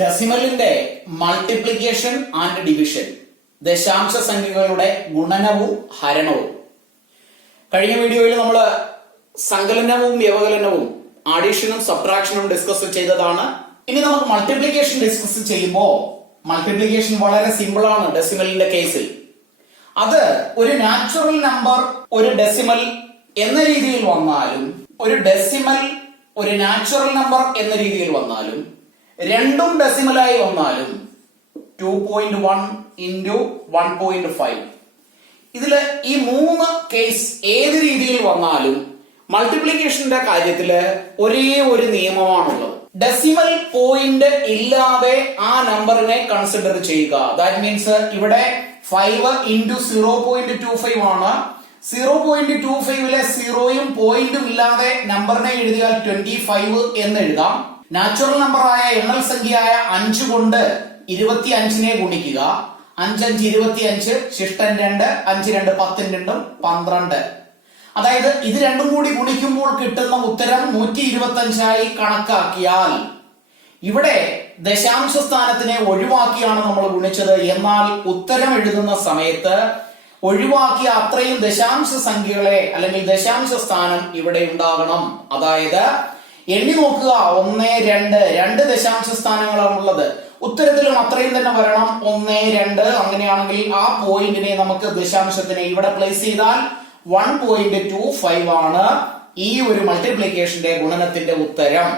ഡെസിമലിന്റെ multiplication and division, ദശാംശ സംഖ്യകളുടെ ഗുണനവും ഹരണവും. കഴിഞ്ഞ വീഡിയോയിൽ നമ്മൾ സങ്കലനവും വ്യവകലനവും ആഡീഷനും സബ്ട്രാക്ഷനും ഡിസ്കസ് ചെയ്തതാണ്. ഇനി നമുക്ക് മൾട്ടിപ്ലിക്കേഷൻ ഡിസ്കസ് ചെയ്യുമ്പോൾ മൾട്ടിപ്ലിക്കേഷൻ വളരെ സിമ്പിൾ ആണ്. ഡെസിമലിന്റെ കേസിൽ അത് ഒരു നാച്ചുറൽ നമ്പർ ഒരു ഡെസിമൽ എന്ന രീതിയിൽ വന്നാലും, ഒരു ഡെസിമൽ ഒരു നാച്ചുറൽ നമ്പർ എന്ന രീതിയിൽ വന്നാലും, രണ്ടും ഡെസിമലായി വന്നാലും 2.1 into 1.5, ഇതില് ഈ മൂന്ന് കേസ് ഏത് രീതിയിൽ വന്നാലും മൾട്ടിപ്ലിക്കേഷന്റെ കാര്യത്തില് ഒരേ ഒരു നിയമമാണുള്ളത്. ഡെസിമൽ പോയിന്റ് ഇല്ലാതെ ആ നമ്പറിനെ കൺസിഡർ ചെയ്യുക. ദാറ്റ് മീൻസ് ഇവിടെ 5 into 0.25 ആണ്. 0.25 സീറോയും പോയിന്റും ഇല്ലാതെ നമ്പറിനെ എഴുതിയാൽ 25 എന്ന് എഴുതാം. നാച്ചുറൽ നമ്പറായ എണ്ണൽ സംഖ്യയായ 5 കൊണ്ട് 25നെ ഗുണിക്കുക. 5 5 25, ശിഷ്ടൻ 2, 5 2 10 12. അതായത് ഇത് രണ്ടും കൂടി ഗുണിക്കുമ്പോൾ കിട്ടുന്ന ഉത്തരം 125 കണക്കാക്കിയാൽ ഇവിടെ ദശാംശ സ്ഥാനത്തിനെ ഒഴിവാക്കിയാണ് നമ്മൾ ഗുണിച്ചത്. എന്നാൽ ഉത്തരം എഴുതുന്ന സമയത്ത് ഒഴിവാക്കിയ അത്രയും ദശാംശ സംഖ്യകളെ അല്ലെങ്കിൽ ദശാംശ സ്ഥാനം ഇവിടെ ഉണ്ടാകണം. അതായത് എണ്ണി നോക്കുക, 1 2 2 ദശാംശ സ്ഥാനങ്ങളാണ് ഉള്ളത്. ഉത്തരത്തിലും അത്രയും തന്നെ വരണം, 1 2. അങ്ങനെയാണെങ്കിൽ ആ പോയിന്റിനെ നമുക്ക് ദശാംശത്തിനെ ഇവിടെ പ്ലേസ് ചെയ്താൽ 1.25 ആണ് ഈ ഒരു മൾട്ടിപ്ലിക്കേഷന്റെ ഗുണനത്തിന്റെ ഉത്തരം.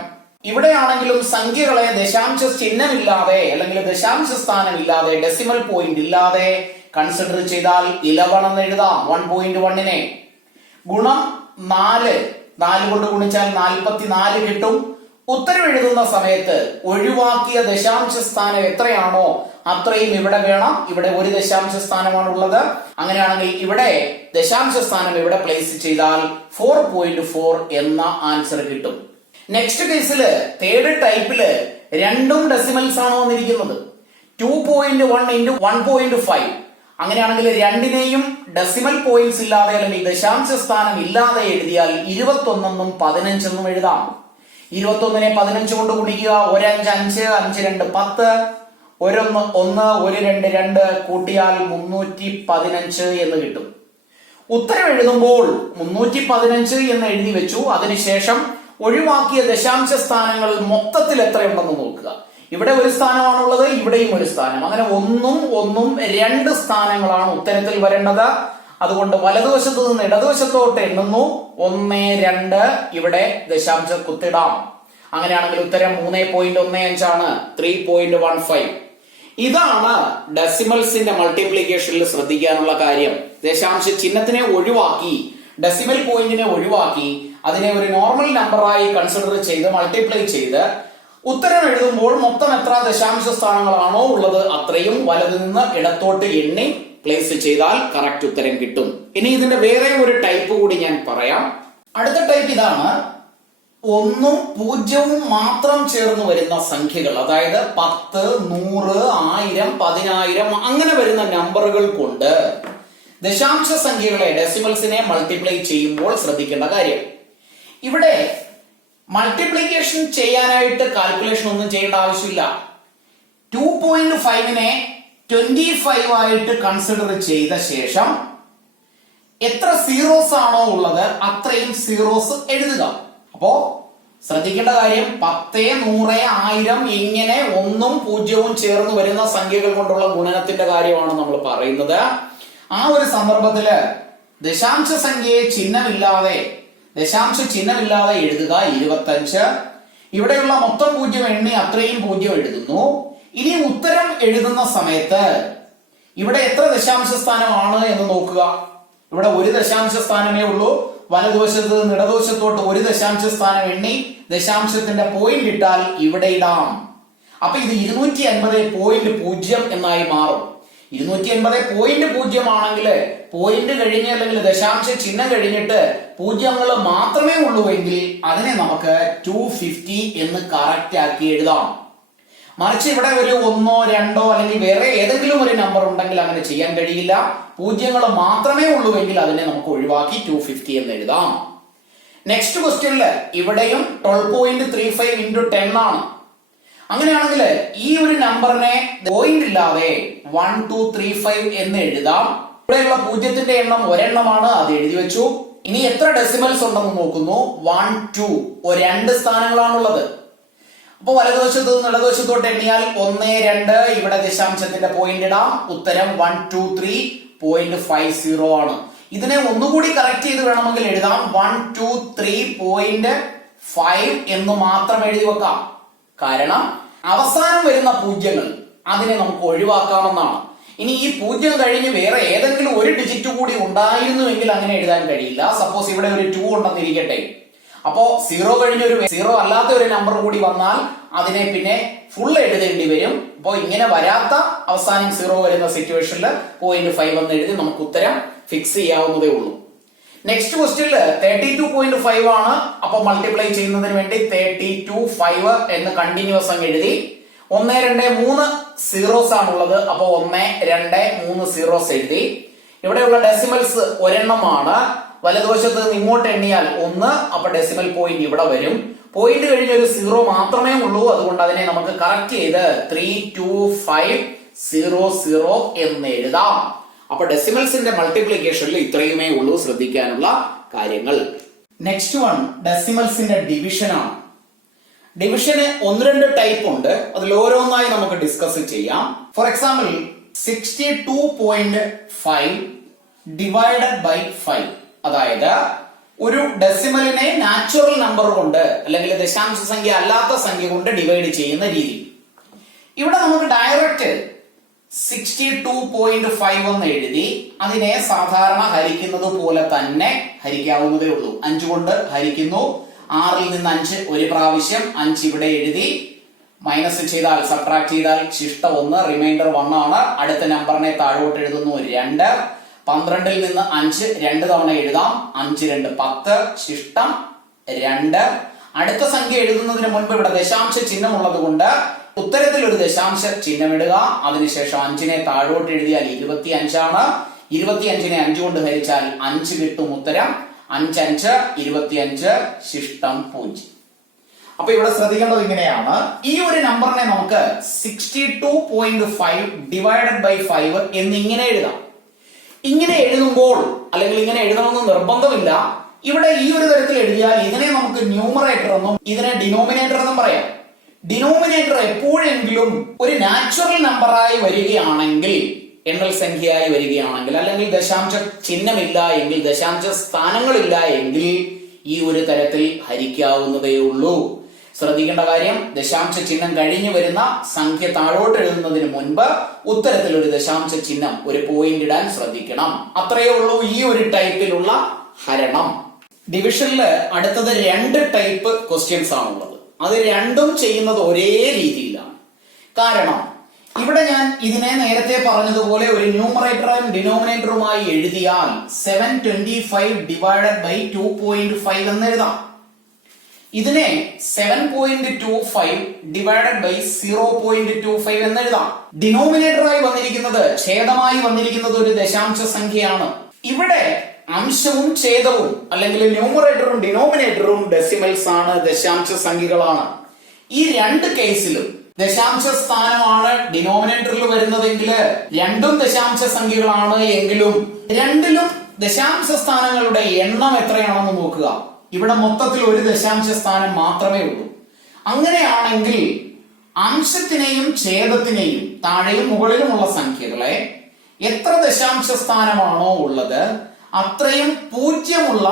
ഇവിടെയാണെങ്കിലും സംഖ്യകളെ ദശാംശ ചിഹ്നമില്ലാതെ അല്ലെങ്കിൽ ദശാംശ സ്ഥാനമില്ലാതെ ഡെസിമൽ പോയിന്റ് ഇല്ലാതെ കൺസിഡർ ചെയ്താൽ 11 എന്ന് എഴുതാം. 1.1നെ ഗുണം 4 കൊണ്ട് ഗുണിച്ചാൽ 44 കിട്ടും. ഉത്തരം എഴുതുന്ന സമയത്ത് ഒഴിവാക്കിയ ദശാംശ സ്ഥാനം എത്രയാണോ അത്രയും ഇവിടെ വേണം. ഇവിടെ ഒരു ദശാംശ സ്ഥാനമാണ് ഉള്ളത്. അങ്ങനെയാണെങ്കിൽ ഇവിടെ ദശാംശ സ്ഥാനം ഇവിടെ പ്ലേസ് ചെയ്താൽ 4.4 എന്ന ആൻസർ കിട്ടും. നെക്സ്റ്റ് കേസില് തേർഡ് ടൈപ്പില് രണ്ടും ഡെസിമൽസ് ആണ് വന്നിരിക്കുന്നത്. 2.1 into 1.5. അങ്ങനെയാണെങ്കിൽ രണ്ടിനെയും ഡെസിമൽ പോയിന്റ്സ് ഇല്ലാതെ അല്ലെങ്കിൽ ദശാംശ സ്ഥാനം ഇല്ലാതെ എഴുതിയാൽ 21 എന്നും 15 എന്നും എഴുതാം. 21നെ 15 കൊണ്ട് ഗുണിക്കുക. 1 5 5 2 10, 1 1 1 2 2 കൂട്ടിയാൽ 315 എന്ന് കിട്ടും. ഉത്തരം എഴുതുമ്പോൾ 315 എന്ന് എഴുതി വെച്ചു. അതിനുശേഷം ഒഴിവാക്കിയ ദശാംശ സ്ഥാനങ്ങൾ മൊത്തത്തിൽ എത്രയുണ്ടെന്ന് നോക്കുക. ഇവിടെ ഒരു സ്ഥാനമാണുള്ളത്, ഇവിടെയും ഒരു സ്ഥാനം. അങ്ങനെ 1 2 സ്ഥാനങ്ങളാണ് ഉത്തരത്തിൽ വരേണ്ടത്. അതുകൊണ്ട് വലതുവശത്ത് നിന്ന് ഇടതുവശത്തോട്ട് എണ്ണുന്നു. 1 2 ഇവിടെ ദശാംശം കുത്തിടാം. അങ്ങനെയാണെങ്കിൽ ഉത്തരം 3.15 ആണ്, 3.15. ഇതാണ് ഡെസിമൽസിന്റെ മൾട്ടിപ്ലിക്കേഷനിൽ ശ്രദ്ധിക്കാനുള്ള കാര്യം. ദശാംശ ചിഹ്നത്തിനെ ഒഴിവാക്കി, ഡെസിമൽ പോയിന്റിനെ ഒഴിവാക്കി അതിനെ ഒരു നോർമൽ നമ്പറായി കൺസിഡർ ചെയ്ത് മൾട്ടിപ്ലൈ ചെയ്ത് ഉത്തരം എഴുതുമ്പോൾ മൊത്തം എത്ര ദശാംശ സ്ഥാനങ്ങളാണോ ഉള്ളത് അത്രയും വലതു നിന്ന് ഇടത്തോട്ട് എണ്ണി പ്ലേസ് ചെയ്താൽ കറക്റ്റ് ഉത്തരം കിട്ടും. ഇനി ഇതിന്റെ വേറെ ഒരു ടൈപ്പ് കൂടി ഞാൻ പറയാം. അടുത്ത ടൈപ്പ് ഇതാണ്. 1 0 മാത്രം ചേർന്ന് വരുന്ന സംഖ്യകൾ, അതായത് 10 100 1000 10000 അങ്ങനെ വരുന്ന നമ്പറുകൾ കൊണ്ട് ദശാംശ സംഖ്യകളെ ഡെസിമൽസിനെ മൾട്ടിപ്ലൈ ചെയ്യുമ്പോൾ ശ്രദ്ധിക്കേണ്ട കാര്യം, ഇവിടെ മൾട്ടിപ്ലിക്കേഷൻ ചെയ്യാനായിട്ട് കാൽക്കുലേഷൻ ഒന്നും ചെയ്യേണ്ട ആവശ്യമില്ല. 2.5നെ 25 ആയിട്ട് കൺസിഡർ ചെയ്ത ശേഷം എത്ര സീറോസ് ആണോ ഉള്ളത് അത്രയും സീറോസ് എഴുതുക. അപ്പോ ശ്രദ്ധിക്കേണ്ട കാര്യം 10 100 1000 ഇങ്ങനെ 1 0 ചേർന്ന് വരുന്ന സംഖ്യകൾ കൊണ്ടുള്ള ഗുണനത്തിന്റെ കാര്യമാണ് നമ്മൾ പറയുന്നത്. ആ ഒരു സന്ദർഭത്തില് ദശാംശ സംഖ്യയെ ചിഹ്നമില്ലാതെ എഴുതുക. 25. ഇവിടെയുള്ള മൊത്തം 0 എണ്ണി അത്രയും 0 എഴുതുന്നു. ഇനി ഉത്തരം എഴുതുന്ന സമയത്ത് ഇവിടെ എത്ര ദശാംശ സ്ഥാനമാണ് എന്ന് നോക്കുക. ഇവിടെ ഒരു ദശാംശ സ്ഥാനമേ ഉള്ളൂ. വലതുവശത്ത് നിന്ന് ഇടതുവശത്തോട്ട് ഒരു ദശാംശ സ്ഥാനം എണ്ണി ദശാംശത്തിന്റെ പോയിന്റ് ഇട്ടാൽ ഇവിടെ ഇടാം. അപ്പൊ ഇത് 250.0 എന്നായി മാറും. 250.0 ആണെങ്കിൽ പോയിന്റ് കഴിഞ്ഞ് അല്ലെങ്കിൽ ദശാംശ ചിഹ്നം കഴിഞ്ഞിട്ട് പൂജ്യങ്ങൾ മാത്രമേ ഉള്ളൂ എങ്കിൽ അതിനെ നമുക്ക് 250 എന്ന് കറക്റ്റ് ആക്കി എഴുതാം. മറിച്ച് ഇവിടെ ഒരു 1 2 അല്ലെങ്കിൽ വേറെ ഏതെങ്കിലും ഒരു നമ്പർ ഉണ്ടെങ്കിൽ അങ്ങനെ ചെയ്യാൻ കഴിയില്ല. പൂജ്യങ്ങൾ മാത്രമേ ഉള്ളൂ എങ്കിൽ അതിനെ നമുക്ക് ഒഴിവാക്കി 250 എന്ന് എഴുതാം. നെക്സ്റ്റ് ക്വസ്റ്റ്യനില് ഇവിടെയും 12.35 into 10 ആണ്. അങ്ങനെയാണെങ്കിൽ ഈ ഒരു നമ്പറിനെ പോയിന്റ് ഇല്ലാതെ 1 2 3 5 എന്ന് എഴുതാം. ഇവിടെയുള്ള പൂജ്യത്തിന്റെ എണ്ണം ഒരെണ്ണമാണ്, അത് എഴുതി വെച്ചു. ഇനി എത്ര ഡെസിമൽസ് ഉണ്ടെന്ന് നോക്കുന്നു. 1 2 രണ്ട് സ്ഥാനങ്ങളാണുള്ളത്. അപ്പൊ വലതുവശത്ത് നിന്ന് ഇടതുവശത്തോട്ട് എണ്ണിയാൽ 1 2 ഇവിടെ ദശാംശത്തിന്റെ പോയിന്റ് ഇടാം. ഉത്തരം 1 2 3.50 ആണ്. ഇതിനെ ഒന്നുകൂടി കറക്റ്റ് ചെയ്ത് വേണമെങ്കിൽ എഴുതാം 1 2 3.5 എന്ന് മാത്രം എഴുതി വെക്കാം. കാരണം അവസാനം വരുന്ന പൂജ്യങ്ങൾ അതിനെ നമുക്ക് ഒഴിവാക്കാമെന്നാണ്. ഇനി ഈ പൂജ്യം കഴിഞ്ഞ് വേറെ ഏതെങ്കിലും ഒരു ഡിജിറ്റ് കൂടി ഉണ്ടായിരുന്നുവെങ്കിൽ അങ്ങനെ എഴുതാൻ കഴിയില്ല. സപ്പോസ് ഇവിടെ ഒരു 2 ഉണ്ടെന്നിരിക്കട്ടെ, അപ്പോ 0 കഴിഞ്ഞ് ഒരു 0 അല്ലാത്ത ഒരു നമ്പർ കൂടി വന്നാൽ അതിനെ പിന്നെ ഫുൾ എഴുതേണ്ടി വരും. അപ്പോൾ ഇങ്ങനെ വരാത്ത അവസാനം 0 വരുന്ന സിറ്റുവേഷനിൽ 0.5 എന്ന് എഴുതി നമുക്ക് ഉത്തരം ഫിക്സ് ചെയ്യാവുന്നതേ ഉള്ളൂ. നെക്സ്റ്റ് ക്വസ്റ്റ്യനിൽ 32.5 ആണ്. അപ്പൊ മൾട്ടിപ്ലൈ ചെയ്യുന്നതിന് വേണ്ടി 32 എന്ന് കണ്ടിന്യൂസ് അങ്ങ് എഴുതി. 1 2 3 സീറോസ് ആണുള്ളത്. അപ്പൊ 1 2 3 സീറോസ് എഴുതി. ഇവിടെയുള്ള ഡെസിമൽസ് ഒരെണ്ണമാണ്. വലതുവശത്ത് നിന്ന് ഇങ്ങോട്ട് എണ്ണിയാൽ 1. അപ്പൊ ഡെസിമൽ പോയിന്റ് ഇവിടെ വരും. പോയിന്റ് കഴിഞ്ഞ ഒരു 0 മാത്രമേ ഉള്ളൂ. അതുകൊണ്ട് അതിനെ നമുക്ക് കറക്റ്റ് ചെയ്ത് 32500 എന്ന് എഴുതാം. അപ്പൊ ഡെസിമൽസിന്റെ മൾട്ടിപ്ലിക്കേഷനിൽ ഇത്രയുമേ ഉള്ളൂ ശ്രദ്ധിക്കാനുള്ള കാര്യങ്ങൾ. നെക്സ്റ്റ് വൺ ഡെസിമൽസിന്റെ ഡിവിഷൻ ആണ്. ഡിവിഷന് 1-2 ടൈപ്പ് ഉണ്ട്. അതിൽ ഓരോന്നായി നമുക്ക് ഡിസ്കസ് ചെയ്യാം. For example 62.5 divided by 5. അതായത് ഒരു ഡെസിമലിനെ നാച്ചുറൽ നമ്പർ കൊണ്ട് അല്ലെങ്കിൽ ദശാംശ സംഖ്യ അല്ലാത്ത സംഖ്യ കൊണ്ട് ഡിവൈഡ് ചെയ്യുന്ന രീതി. ഇവിടെ നമുക്ക് ഡയറക്റ്റ് 62.5 എന്ന് എഴുതി അതിനെ സാധാരണ ഹരിക്കുന്നത് പോലെ തന്നെ ഹരിക്കാവുന്നതേ ഉള്ളൂ. 5 കൊണ്ട് ഹരിക്കുന്നു. 6ൽ നിന്ന് 5 ഒരു പ്രാവശ്യം, 5 ഇവിടെ എഴുതി. മൈനസ് ചെയ്താൽ സബ്ട്രാക്ട് ചെയ്താൽ ശിഷ്ടം 1, റിമൈൻഡർ 1 ആണ്. അടുത്ത നമ്പറിനെ താഴോട്ട് എഴുതുന്നു 2. 12ൽ നിന്ന് 5 2 തവണ എഴുതാം. 5 2 10, ശിഷ്ടം 2. അടുത്ത സംഖ്യ എഴുതുന്നതിന് മുൻപ് ഇവിടെ ദശാംശ ചിഹ്നം ഉള്ളത് കൊണ്ട് ഉത്തരത്തിൽ ഒരു ദശാംശ ചിഹ്നം ഇടുക. അതിനുശേഷം 5നെ താഴോട്ട് എഴുതിയാൽ 25 ആണ്. 25നെ 5 കൊണ്ട് ഹരിച്ചാൽ 5 കിട്ടും. ഉത്തരം 5 5 25, ശിഷ്ടം 0. അപ്പൊ ഇവിടെ ശ്രദ്ധിക്കേണ്ടത് ഇങ്ങനെയാണ്. ഈ ഒരു നമ്പറിനെ നമുക്ക് 62.5 ഡിവൈഡഡ് ബൈ 5 എന്നിങ്ങനെ എഴുതാം. ഇങ്ങനെ എഴുതുമ്പോൾ അല്ലെങ്കിൽ ഇങ്ങനെ എഴുതണമെന്ന് നിർബന്ധമില്ല. ഇവിടെ ഈ ഒരു തരത്തിൽ എഴുതിയാൽ ഇതിനെ നമുക്ക് ന്യൂമറേറ്റർ എന്നും ഇതിനെ ഡിനോമിനേറ്റർ എന്നും പറയാം. ഡിനോമിനേറ്റർ എപ്പോഴെങ്കിലും ഒരു നാച്ചുറൽ നമ്പറായി വരികയാണെങ്കിൽ, എണ്ണൽ സംഖ്യയായി വരികയാണെങ്കിൽ, അല്ലെങ്കിൽ ദശാംശ ചിഹ്നമില്ല എങ്കിൽ, ദശാംശ സ്ഥാനങ്ങളില്ല എങ്കിൽ ഈ ഒരു തരത്തിൽ ഹരിക്കാവുന്നതേ ഉള്ളൂ. ശ്രദ്ധിക്കേണ്ട കാര്യം, ദശാംശ ചിഹ്നം കഴിഞ്ഞു വരുന്ന സംഖ്യ താഴോട്ട് എഴുതുന്നതിന് മുൻപ് ഉത്തരത്തിൽ ഒരു ദശാംശ ചിഹ്നം, ഒരു പോയിന്റ് ഇടാൻ ശ്രദ്ധിക്കണം. അത്രയേ ഉള്ളൂ ഈ ഒരു ടൈപ്പിലുള്ള ഹരണം. ഡിവിഷനിൽ അടുത്തത് 2 ടൈപ്പ് ക്വസ്റ്റ്യൻസ് ആണുള്ളത്. അത് രണ്ടും ചെയ്യുന്നത് ഒരേ രീതിയിലാണ്. കാരണം ഇവിടെ ഞാൻ ഇതിനെ നേരത്തെ പറഞ്ഞതുപോലെ ഒരു ന്യൂമറേറ്ററും ഡിനോമിനേറ്ററുമായി എഴുതിയാൽ 725 ഡിവൈഡഡ് ബൈ 2.5 എന്ന് എഴുതാം. ഇതിനെ 7.25 ഡിവൈഡഡ് ബൈ 0.25 എന്ന് എഴുതാം. ഡിനോമിനേറ്ററായി വന്നിരിക്കുന്നത്, ഛേദമായി വന്നിരിക്കുന്നത് ഒരു ദശാംശ സംഖ്യയാണ്. ഇവിടെ അംശവും ഛേദവും അല്ലെങ്കിൽ ന്യൂമറേറ്ററും ഡിനോമിനേറ്ററും ഡെസിമൽസ് ആണ്, ദശാംശ സംഖ്യകളാണ്. ഈ 2 കേസിലും ദശാംശ സ്ഥാനമാണ് ഡിനോമിനേറ്ററിൽ വരുന്നതെങ്കിൽ, രണ്ടും ദശാംശ സംഖ്യകളാണ് എങ്കിലും രണ്ടിലും ദശാംശ സ്ഥാനങ്ങളുടെ എണ്ണം എത്രയാണെന്ന് നോക്കുക. ഇവിടെ മൊത്തത്തിൽ ഒരു ദശാംശ സ്ഥാനം മാത്രമേ ഉള്ളൂ. അങ്ങനെയാണെങ്കിൽ അംശത്തിനെയും ഛേദത്തിനെയും താഴെയും മുകളിലുമുള്ള സംഖ്യകളെ എത്ര ദശാംശ സ്ഥാനമാണോ ഉള്ളത് അത്രയും 0 ഉള്ള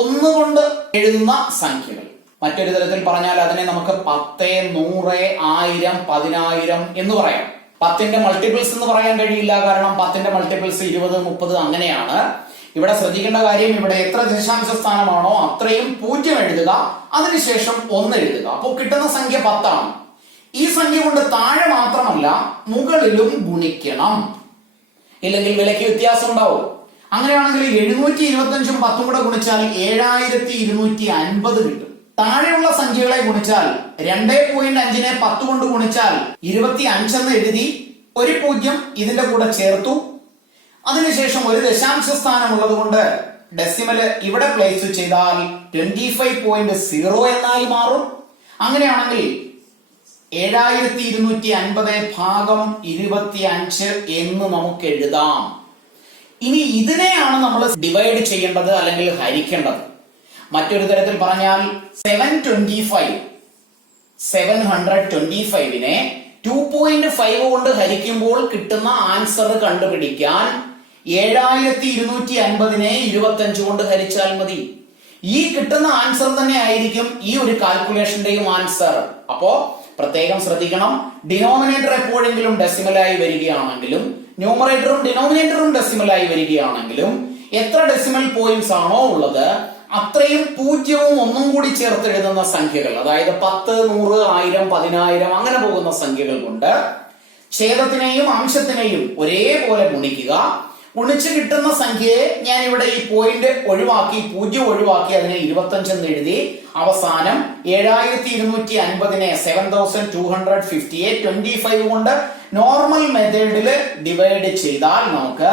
1 കൊണ്ട് എഴുതുന്ന സംഖ്യകൾ. മറ്റൊരു തരത്തിൽ പറഞ്ഞാൽ അതിനെ നമുക്ക് 10, 100, 1000, 10000 എന്ന് പറയാം. 10ന്റെ മൾട്ടിപ്പിൾസ് എന്ന് പറയാൻ കഴിയില്ല, കാരണം 10ന്റെ മൾട്ടിപ്പിൾസ് 20, 30 അങ്ങനെയാണ്. ഇവിടെ ശ്രദ്ധിക്കേണ്ട കാര്യം, ഇവിടെ എത്ര ദശാംശ സ്ഥാനമാണോ അത്രയും 0 എഴുതുക, അതിനുശേഷം 1 എഴുതുക. അപ്പോൾ കിട്ടുന്ന സംഖ്യ 10 ആണ്. ഈ സംഖ്യ കൊണ്ട് താഴെ മാത്രമല്ല മുകളിലും ഗുണിക്കണം, ഇല്ലെങ്കിൽ വിലയ്ക്ക് വ്യത്യാസം ഉണ്ടാവും. അങ്ങനെയാണെങ്കിൽ 725ഉം 10ഉം കൂടെ ഗുണിച്ചാൽ 7250 കിട്ടും. താഴെയുള്ള സംഖ്യകളെ ഗുണിച്ചാൽ 2.5നെ 10 കൊണ്ട് ഗുണിച്ചാൽ 25 എന്ന് എഴുതി, ഒരു 0 ഇതിന്റെ കൂടെ ചേർത്തു. അതിനുശേഷം ഒരു ദശാംശ സ്ഥാനം ഉള്ളത് കൊണ്ട് ഡെസിമല് ഇവിടെ പ്ലേസ് ചെയ്താൽ 25.0 എന്നായി മാറും. അങ്ങനെയാണെങ്കിൽ 7250 ഭാഗം 25 എന്ന് നമുക്ക് എഴുതാം. ഇനി ഇതിനെയാണ് നമ്മൾ ഡിവൈഡ് ചെയ്യേണ്ടത് അല്ലെങ്കിൽ ഹരിക്കേണ്ടത്. മറ്റൊരു തരത്തിൽ പറഞ്ഞാൽ 725നെ 2.5 കൊണ്ട് ഹരിക്കുമ്പോൾ കിട്ടുന്ന ആൻസർ കണ്ടുപിടിക്കാൻ 7250നെ 25 കൊണ്ട് ഹരിച്ചാൽ മതി. ഈ കിട്ടുന്ന ആൻസർ തന്നെ ആയിരിക്കും ഈ ഒരു കാൽക്കുലേഷന്റെയും ആൻസർ. അപ്പോ പ്രത്യേകം ശ്രദ്ധിക്കണം, ഡിനോമിനേറ്റർ എപ്പോഴെങ്കിലും ഡെസിമലായി വരികയാണെങ്കിലും ന്യൂമറേറ്ററും ഡിനോമിനേറ്ററും ഡെസിമലായി വരികയാണെങ്കിലും എത്ര ഡെസിമൽ പോയിന്റ്സ് ആണോ ഉള്ളത് അത്രയും പൂജ്യവും ഒന്നും കൂടി ചേർത്ത് എഴുതുന്ന സംഖ്യകൾ, അതായത് 10, 100, 1000, 10000 അങ്ങനെ പോകുന്ന സംഖ്യകൾ കൊണ്ട് ഛേദത്തിനെയും അംശത്തിനെയും ഒരേപോലെ ഗുണിക്കുക. ഗുണിച്ച് കിട്ടുന്ന സംഖ്യയെ ഞാൻ ഇവിടെ ഈ പോയിന്റ് ഒഴിവാക്കി, 0 ഒഴിവാക്കി അതിനെ 25 എന്ന് എഴുതി. അവസാനം 7250നെ 7250യെ 25 കൊണ്ട് നോർമൽ മെത്തേഡില് ഡിവൈഡ് ചെയ്താൽ നമുക്ക്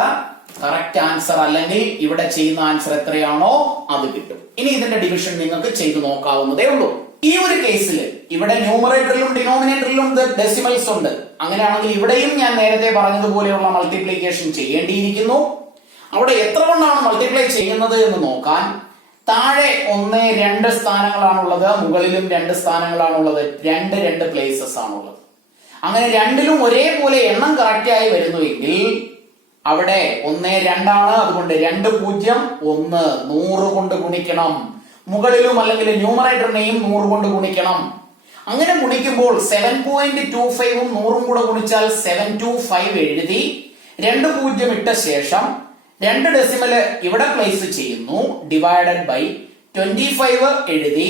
കറക്റ്റ് ആൻസർ അല്ലെങ്കിൽ ഇവിടെ ചെയ്യുന്ന ആൻസർ എത്രയാണോ അത് കിട്ടും. ഇനി ഇതിന്റെ ഡിവിഷൻ നിങ്ങൾക്ക് ചെയ്തു നോക്കാവുന്നതേ ഉള്ളൂ. ഈ ഒരു കേസിൽ ഇവിടെ ന്യൂമറേറ്ററിലും ഡിനോമിനേറ്ററിലും ഡെസിമൽസ് ഉണ്ട്. അങ്ങനെയാണെങ്കിൽ ഇവിടെയും ഞാൻ നേരത്തെ പറഞ്ഞതുപോലെയുള്ള മൾട്ടിപ്ലിക്കേഷൻ ചെയ്യേണ്ടിയിരിക്കുന്നു. അവിടെ എത്ര കൊണ്ടാണ് മൾട്ടിപ്ലൈ ചെയ്യുന്നത് എന്ന് നോക്കാൻ താഴെ 1, 2 സ്ഥാനങ്ങളാണുള്ളത്, മുകളിലും 2 സ്ഥാനങ്ങളാണുള്ളത്, 2 പ്ലേസസ് ആണുള്ളത്. അങ്ങനെ രണ്ടിലും ഒരേപോലെ എണ്ണം കറക്റ്റ് ആയി വരുന്നുവെങ്കിൽ അവിടെ 1, 2 ആണ്. അതുകൊണ്ട് 2, 0, 1 100 കൊണ്ട് ഗുണിക്കണം. മുകളിലും അല്ലെങ്കിൽ ന്യൂമറേറ്ററിനെയും 100 കൊണ്ട് ഗുണിക്കണം. അങ്ങനെ ഗുണിക്കുമ്പോൾ 7.25ഉം 100ഉം കൂടെ ഗുണിച്ചാൽ 725 എഴുതി 2 0 ഇട്ട ശേഷം 2 ഡെസിമല് ഇവിടെ പ്ലേസ് ചെയ്യുന്നു. ഡിവൈഡഡ് ബൈ 25 എഴുതി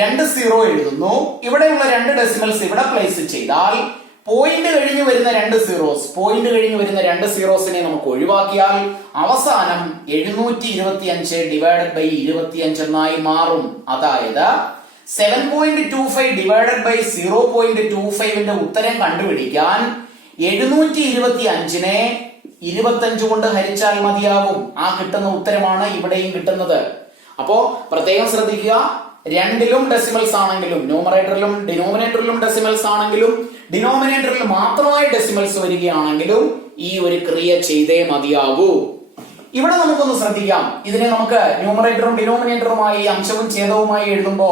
2 0 എഴുതുന്നു. ഇവിടെയുള്ള 2 ഡെസിമൽസ് ഇവിടെ പ്ലേസ് ചെയ്താൽ പോയിന്റ് കഴിഞ്ഞു വരുന്ന 2 സീറോസിനെ നമുക്ക് ഒഴിവാക്കിയാൽ അവസാനം 725 ഡിവൈഡഡ് ബൈ 25 എന്നായി മാറും. അതായത് 7.25 ഡിവൈഡഡ് ബൈ 0.25ന്റെ ഉത്തരം കണ്ടുപിടിക്കാൻ 725നെ 25 കൊണ്ട് ഹരിച്ചാൽ മതിയാകും. ആ കിട്ടുന്ന ഉത്തരമാണ് ഇവിടെയും കിട്ടുന്നത്. അപ്പോ പ്രത്യേകം ശ്രദ്ധിക്കുക, രണ്ടിലും ഡെസിമൽസ് ആണെങ്കിലും ന്യൂമറേറ്ററിലും ഡിനോമിനേറ്ററിലും ഡെസിമൽസ് ആണെങ്കിലും ഡിനോമിനേറ്ററിൽ മാത്രമായി ഡെസിമൽസ് വരികയാണെങ്കിലും ഈ ഒരു ക്രിയ ചെയ്തേ മതിയാകൂ. ഇവിടെ നമുക്കൊന്ന് ശ്രദ്ധിക്കാം. ഇതിനെ നമുക്ക് ന്യൂമറേറ്ററും ഡിനോമിനേറ്ററുമായി അംശവും ഛേദവുമായി എഴുതുമ്പോ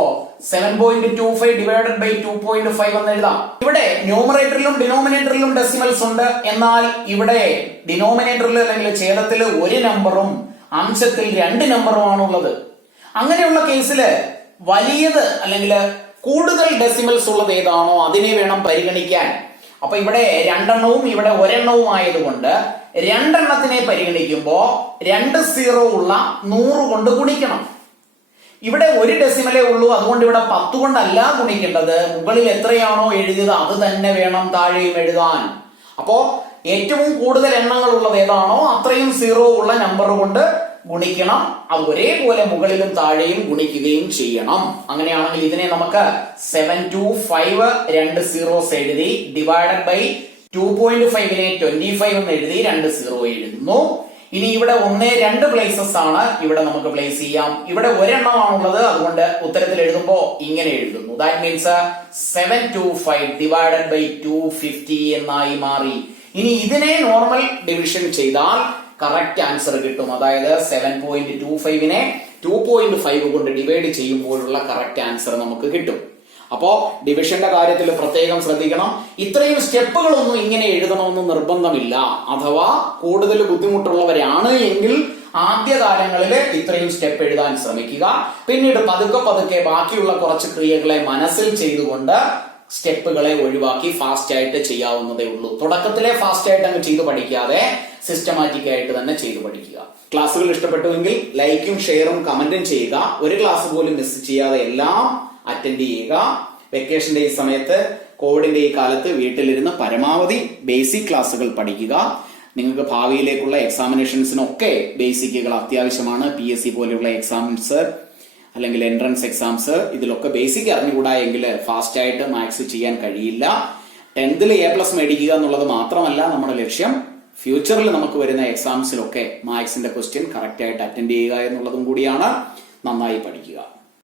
7.25 ഡിവൈഡഡ് ബൈ 2.5 എന്ന് എഴുതാം. ഇവിടെ ന്യൂമറേറ്ററിലും ഡിനോമിനേറ്ററിലും ഡെസിമൽസ് ഉണ്ട്. എന്നാൽ ഇവിടെ ഡിനോമിനേറ്ററിൽ അല്ലെങ്കിൽ ഛേദത്തിൽ 1 നമ്പറും അംശത്തിൽ 2 നമ്പറുമാണുള്ളത്. അങ്ങനെയുള്ള കേസില് വലിയത് അല്ലെങ്കിൽ കൂടുതൽ ഡെസിമൽസ് ഉള്ളത് ഏതാണോ അതിനെ വേണം പരിഗണിക്കാൻ. അപ്പൊ ഇവിടെ 2 എണ്ണവും ഇവിടെ 1 എണ്ണവും ആയതുകൊണ്ട് 2 എണ്ണത്തിനെ പരിഗണിക്കുമ്പോ 2 0 ഉള്ള 100 കൊണ്ട് ഗുണിക്കണം. ഇവിടെ 1 ഡെസിമലേ ഉള്ളൂ, അതുകൊണ്ട് ഇവിടെ 10 കൊണ്ടല്ല ഗുണിക്കേണ്ടത്. മുകളിൽ എത്രയാണോ എഴുതിയത് അത് തന്നെ വേണം താഴെയും എഴുതാൻ. അപ്പോ ഏറ്റവും കൂടുതൽ എണ്ണങ്ങൾ ഉള്ളത് ഏതാണോ അത്രയും 0 ഉള്ള നമ്പർ കൊണ്ട് ഗുണിക്കണം. അത് ഒരേപോലെ മുകളിലും താഴെയും ഗുണിക്കുകയും ചെയ്യണം. അങ്ങനെയാണെങ്കിൽ ഇതിനെ നമുക്ക് 725 2 zeros എഴുതി ഡിവൈഡഡ് ബൈ 2.5നെ 25 എന്ന് എഴുതി 2 0 എഴുതുന്നു. ഇനി ഇവിടെ 1, 2 പ്ലേസസ് ആണ്, ഇവിടെ നമുക്ക് പ്ലേസ് ചെയ്യാം. ഇവിടെ 1 എണ്ണമാണുള്ളത്, അതുകൊണ്ട് ഉത്തരത്തിൽ എഴുതുമ്പോ ഇങ്ങനെ എഴുതുന്നു. ദാറ്റ് മീൻസ് 725 ഡിവൈഡഡ് ബൈ 250 എന്നായി മാറി. ഇനി ഇതിനെ നോർമൽ ഡിവിഷൻ ചെയ്താൽ കറക്റ്റ് ആൻസർ കിട്ടും. അതായത് 7.25നെ 2.5 കൊണ്ട് ഡിവൈഡ് ചെയ്യുമ്പോഴുള്ള കറക്റ്റ് ആൻസർ നമുക്ക് കിട്ടും. അപ്പോ ഡിവിഷന്റെ കാര്യത്തിൽ പ്രത്യേകം ശ്രദ്ധിക്കണം. ഇത്രയും സ്റ്റെപ്പുകളൊന്നും ഇങ്ങനെ എഴുതണമെന്ന് നിർബന്ധമില്ല. അഥവാ കൂടുതൽ ബുദ്ധിമുട്ടുള്ളവരാണ് എങ്കിൽ ആദ്യകാലങ്ങളിൽ ഇത്രയും സ്റ്റെപ്പ് എഴുതാൻ ശ്രമിക്കുക. പിന്നീട് പതുക്കെ പതുക്കെ ബാക്കിയുള്ള കുറച്ച് ക്രിയകളെ മനസ്സിൽ ചെയ്തുകൊണ്ട് സ്റ്റെപ്പുകളെ ഒഴിവാക്കി ഫാസ്റ്റ് ആയിട്ട് ചെയ്യാവുന്നതേ ഉള്ളൂ. തുടക്കത്തിലെ ഫാസ്റ്റ് ആയിട്ട് അങ്ങ് ചെയ്തു പഠിക്കാതെ സിസ്റ്റമാറ്റിക് ആയിട്ട് തന്നെ ചെയ്തു പഠിക്കുക. ക്ലാസ്സുകൾ ഇഷ്ടപ്പെട്ടുവെങ്കിൽ ലൈക്കും ഷെയറും കമന്റും ചെയ്യുക. ഒരു ക്ലാസ് പോലും മിസ് ചെയ്യാതെ എല്ലാം അറ്റൻഡ് ചെയ്യുക. വെക്കേഷന്റെ ഈ സമയത്ത് കോവിഡിന്റെ ഈ കാലത്ത് വീട്ടിലിരുന്ന് പരമാവധി ബേസിക് ക്ലാസ്സുകൾ പഠിക്കുക. നിങ്ങൾക്ക് ഭാവിയിലേക്കുള്ള എക്സാമിനേഷൻസിനൊക്കെ ബേസിക്കുകൾ അത്യാവശ്യമാണ്. PSC പോലെയുള്ള എക്സാംസ് അല്ലെങ്കിൽ എൻട്രൻസ് എക്സാംസ് ഇതിലൊക്കെ ബേസിക് അറിഞ്ഞുകൂടാ എങ്കിൽ ഫാസ്റ്റ് ആയിട്ട് മാത്സ് ചെയ്യാൻ കഴിയില്ല. 10th A+ മേടിക്കുക എന്നുള്ളത് മാത്രമല്ല നമ്മുടെ ലക്ഷ്യം. ഫ്യൂച്ചറിൽ നമുക്ക് വരുന്ന എക്സാംസിലൊക്കെ മാത്സിന്റെ ക്വസ്റ്റ്യൻ കറക്റ്റ് ആയിട്ട് അറ്റൻഡ് ചെയ്യുക എന്നുള്ളതും കൂടിയാണ്. നന്നായി പഠിക്കുക.